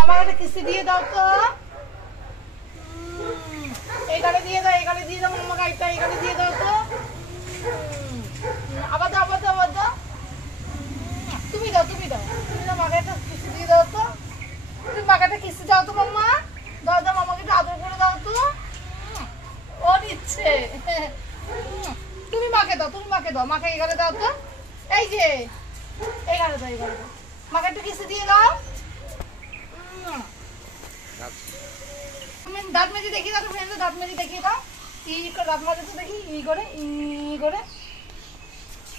মামাকে একটা কিস্তি দিয়ে দাও তো। এই গাড়ি দিয়ে দাও, এই গাড়ি দিয়ে দাও মামা, গাড়িটা এই গাড়ি দিয়ে দাও তো। আবার দাও, আবার দাও, আবার দাও। তুমি দাও, তুমি দাও, তুমি দাও, মাকে একটা কিস্তি দিয়ে দাও তো। তুমি মাকে একটা কিস্তি দাও তো মাম্মা। দাও দাও, মামাকে একটু আদর করে দাও তো। ও দিচ্ছে। তুমি মাকে দাও, তুমি মাকে দাও, মাকে এই গাড়ি দাও তো। এই যে এই গাড়ি দাও, এই গাড়ি দাও, মাকে একটু কিস্তি দিয়ে দাও। দাঁত মেজে দেখিয়ে দাও, ফ্রেন্ড দাঁত মেজে দেখিয়ে দাও। ই করে দাঁত মাজে তো দেখি, ই করে, ই করে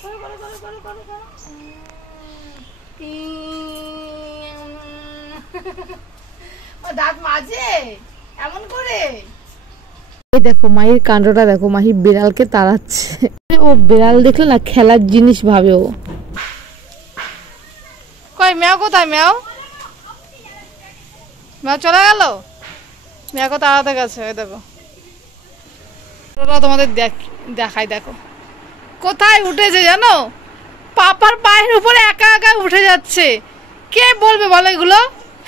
করে করে করে করে করে করে দাঁত মাজে এমন করে। এই দেখো মাহির কাণ্ডটা দেখো, মাহি বিড়ালকে তাড়াচ্ছে। ও বিড়াল দেখলে না খেলার জিনিস ভাবে ও। কই মেও কোথায়? মেও মেও চলে গেল। মেয়াকে তাড়াতে গেছে। ওই দেখো তোমাদের দেখাই, দেখো কোথায় উঠেছে জানো? পাপার পায়ের উপরে একা একা উঠে যাচ্ছে। কে বলবে বলো এগুলো?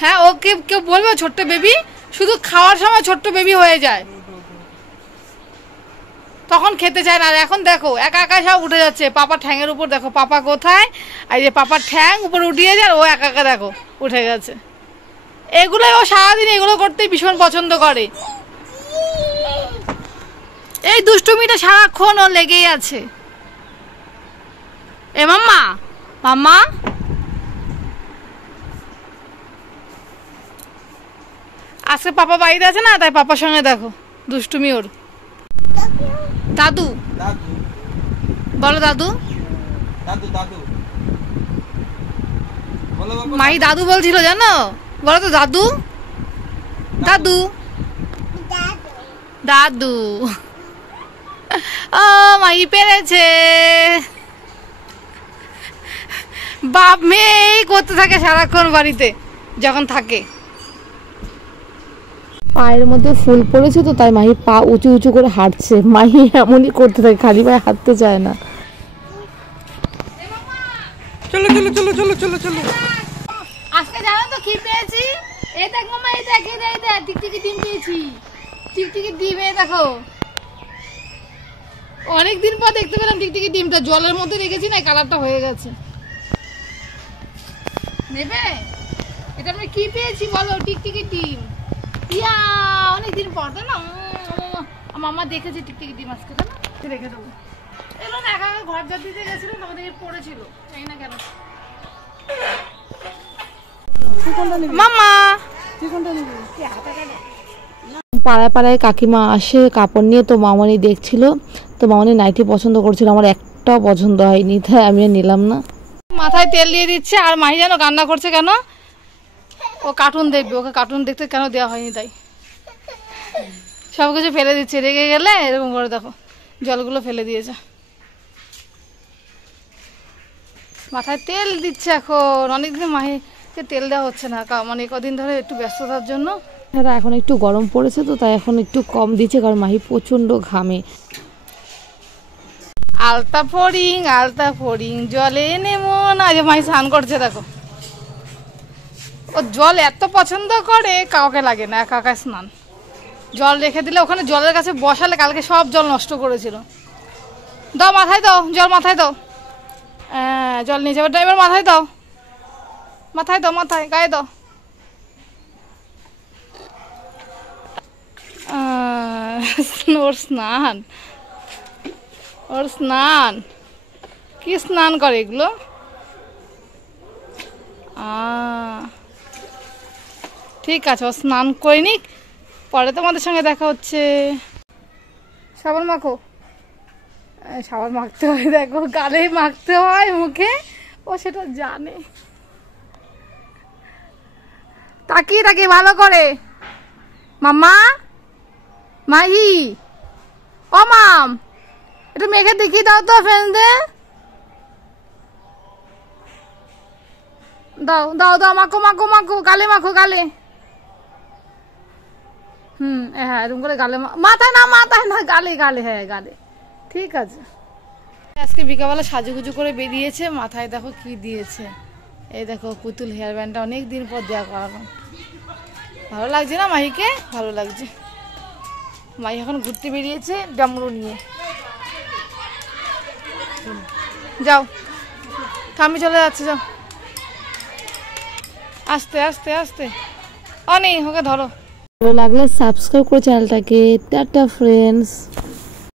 হ্যাঁ, ও কেউ বলবে ছোট্ট বেবি? শুধু খাওয়ার সময় ছোট্ট বেবি হয়ে যায়, তখন খেতে চায় না। আর এখন দেখো একা একা সব উঠে যাচ্ছে পাপার ঠ্যাংয়ের উপর। দেখো পাপা কোথায়, আর যে পাপার ঠ্যাং উপরে উঠিয়ে যায়, ও একা একা দেখো উঠে গেছে। এগুলোই ও সারাদিন এগুলো করতেই ভীষণ পছন্দ করে। এই দুষ্টুমিটা সারাক্ষণ ও লেগেই আছে। এ মাম্মা, মাম্মা আজকে পাপা বাড়িতে আছে না, তাই পাপার সঙ্গে দেখো দুষ্টুমি ওর। দাদু বলো, দাদু মাই দাদু বলছিল জানো? বলো তো দাদু, দাদু, দাদু। ও মাই পেরেছে। বাপ মেয়ে করতে থাকে সারাক্ষণ বাড়িতে যখন থাকে। পায়ের মধ্যে ফুল পড়েছে তো, তাই মাহি পা উঁচু উঁচু করে হাঁটছে। মাহি এমনই করতে থাকে, খালি পায়ে হাঁটতে চায় না। চলো চলো চলো চলো চলো চলো। আজকে জানো তো কি পেয়েছি? এই দেখ মামা, এই দেখ, এই দেখ, টিকটিকি ডিম পেয়েছি। টিকটিকি ডিম, এই দেখো অনেকদিন পর দেখতে পেলাম টিকটিকি ডিমটা। জলের মধ্যে রেখেছি না, কালারটা হয়ে গেছে। নেবে? এটা আমরা কি পেয়েছি বলো? টিকটিকি ডিম। ইয়া, অনেকদিন পর তাই না? মামা দেখেছে টিকটিকি ডিম আজকে, তাই না? রেখে দেবো। এলো না, একা একা ঘর ঝাড় দিতে গেছিল, আমাদের পড়েছিল, জানি না কেন। মামা পাড়ায় পাড়ায় কাকিমা আসে কাপড় নিয়ে, তো মামনি দেখছিল। তো মামনি নাইটি পছন্দ করছিল, আমার একটাও পছন্দ হয়নি, তাই আমি আর নিলাম না। মাথায় তেল দিয়ে দিচ্ছে। আর মাহি যেন কান্না করছে কেন? ও কার্টুন দেখবে, ওকে কার্টুন দেখতে কেন দেওয়া হয়নি তাই সবকিছু ফেলে দিচ্ছে। রেগে গেলে এরকম করে দেখো জলগুলো ফেলে দিয়েছে। মাথায় তেল দিচ্ছে এখন। অনেকদিন মাহিকে তেল দেওয়া হচ্ছে না, মানে কদিন ধরে একটু ব্যস্ততার জন্য। এখন একটু গরম পড়েছে তো, তাই এখন একটু কম দিচ্ছে, কারণ মাহি প্রচন্ড ঘামে। আলতা ফড়িং, আলতা ফড়িং, জলে নেমো না। যে মাহি স্নান করছে দেখো। ও জল এত পছন্দ করে, কাউকে লাগে না, একা একা স্নান। জল রেখে দিলে ওখানে জলের কাছে বসালে, কালকে সব জল নষ্ট করেছিল। দাও মাথায় দাও, জল মাথায় দাও। হ্যাঁ, জল নিয়ে যাবে, এবার মাথায় দাও, মাথায় দাও, মাথায় গায়ে দাও। ওর স্নান, ওর স্নান কি স্নান করে এগুলো? ঠিক আছে, ও স্নান করে নিক, পরে তোমাদের সঙ্গে দেখা হচ্ছে। সাবান মাখো। সাবান মাখতে হয়, দেখো গালে মাখতে হয়, মুখে ও সেটা জানে। তাকিয়ে তাকিয়ে ভালো করে। মাম্মা, মাহি, ও মাম, একটু মেখে দেখিয়ে দাও তো ফ্রেন্ডদের। দাও দাও দাও, মাখো মাখো মাখো, গালে মাখো, গালে। হ্যাঁ, এরকম করে গালে, মাথায় না, মাথায় না, গালে গালে, হ্যাঁ গালে। ঠিক আছে। আজকে বিকালবেলা সাজুগুজু করে বেরিয়েছে। মাথায় দেখো কি দিয়েছে, এই দেখো পুতুল হেয়ার ব্যান্ডটা অনেক দিন পর দেওয়া করালাম। ভালো লাগছে না মাহিকে? ভালো লাগছে। মাহি এখন ঘুরতে বেরিয়েছে ডামরু নিয়ে। যাও, আমি চলে যাচ্ছি, যাও। আস্তে আস্তে আস্তে, অনেক ওকে ধরো। ভালো লাগলে সাবস্ক্রাইব করে চ্যানেলটাকে। Tata friends.